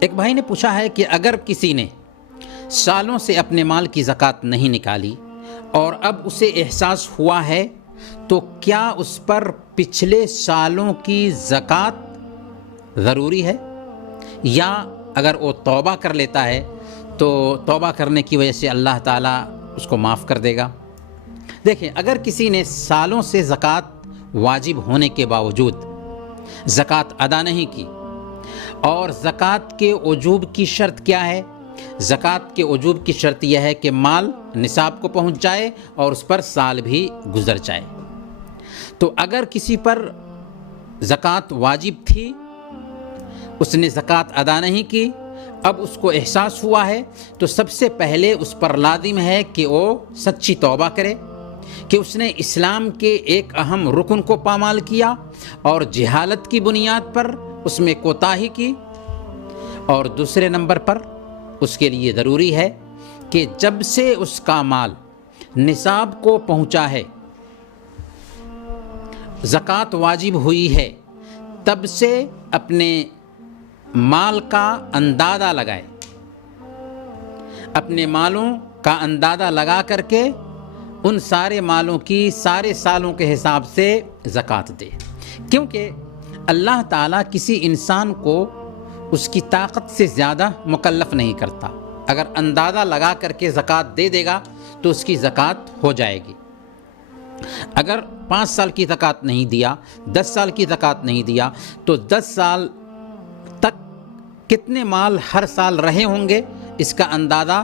ایک بھائی نے پوچھا ہے کہ اگر کسی نے سالوں سے اپنے مال کی زکوٰۃ نہیں نکالی اور اب اسے احساس ہوا ہے تو کیا اس پر پچھلے سالوں کی زکوٰۃ ضروری ہے، یا اگر وہ توبہ کر لیتا ہے تو توبہ کرنے کی وجہ سے اللہ تعالیٰ اس کو معاف کر دے گا؟ دیکھیں، اگر کسی نے سالوں سے زکوٰۃ واجب ہونے کے باوجود زکوٰۃ ادا نہیں کی، اور زکوٰۃ کے وجوب کی شرط کیا ہے؟ زکوٰۃ کے وجوب کی شرط یہ ہے کہ مال نصاب کو پہنچ جائے اور اس پر سال بھی گزر جائے۔ تو اگر کسی پر زکوٰۃ واجب تھی، اس نے زکوٰۃ ادا نہیں کی، اب اس کو احساس ہوا ہے، تو سب سے پہلے اس پر لازم ہے کہ وہ سچی توبہ کرے کہ اس نے اسلام کے ایک اہم رکن کو پامال کیا اور جہالت کی بنیاد پر اس میں کوتاہی کی۔ اور دوسرے نمبر پر اس کے لیے ضروری ہے کہ جب سے اس کا مال نصاب کو پہنچا ہے، زکوٰۃ واجب ہوئی ہے، تب سے اپنے مال کا اندازہ لگائے، اپنے مالوں کا اندازہ لگا کر کے ان سارے مالوں کی سارے سالوں کے حساب سے زکوٰۃ دے، کیونکہ اللہ تعالیٰ کسی انسان کو اس کی طاقت سے زیادہ مکلف نہیں کرتا۔ اگر اندازہ لگا کر کے زکوٰۃ دے دے گا تو اس کی زکوٰۃ ہو جائے گی۔ اگر 5 سال کی زکوٰۃ نہیں دیا، 10 سال کی زکوٰۃ نہیں دیا، تو 10 سال تک کتنے مال ہر سال رہے ہوں گے اس کا اندازہ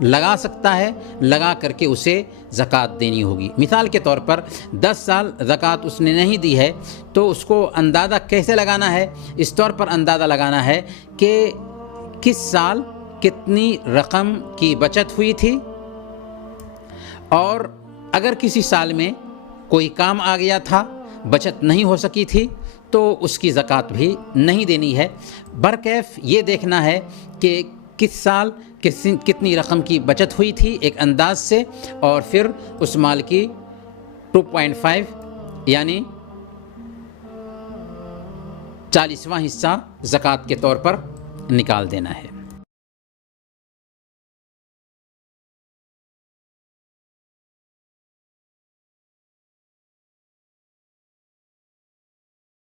لگا سکتا ہے، لگا کر کے اسے زکوٰۃ دینی ہوگی۔ مثال کے طور پر 10 سال زکوٰۃ اس نے نہیں دی ہے تو اس کو اندازہ کیسے لگانا ہے؟ اس طور پر اندازہ لگانا ہے کہ کس سال کتنی رقم کی بچت ہوئی تھی، اور اگر کسی سال میں کوئی کام آ گیا تھا، بچت نہیں ہو سکی تھی، تو اس کی زکوٰۃ بھی نہیں دینی ہے۔ برکیف یہ دیکھنا ہے کہ کس سال کتنی رقم کی بچت ہوئی تھی ایک انداز سے، اور پھر اس مال کی 2.5 یعنی 40واں حصہ زکوٰۃ کے طور پر نکال دینا ہے۔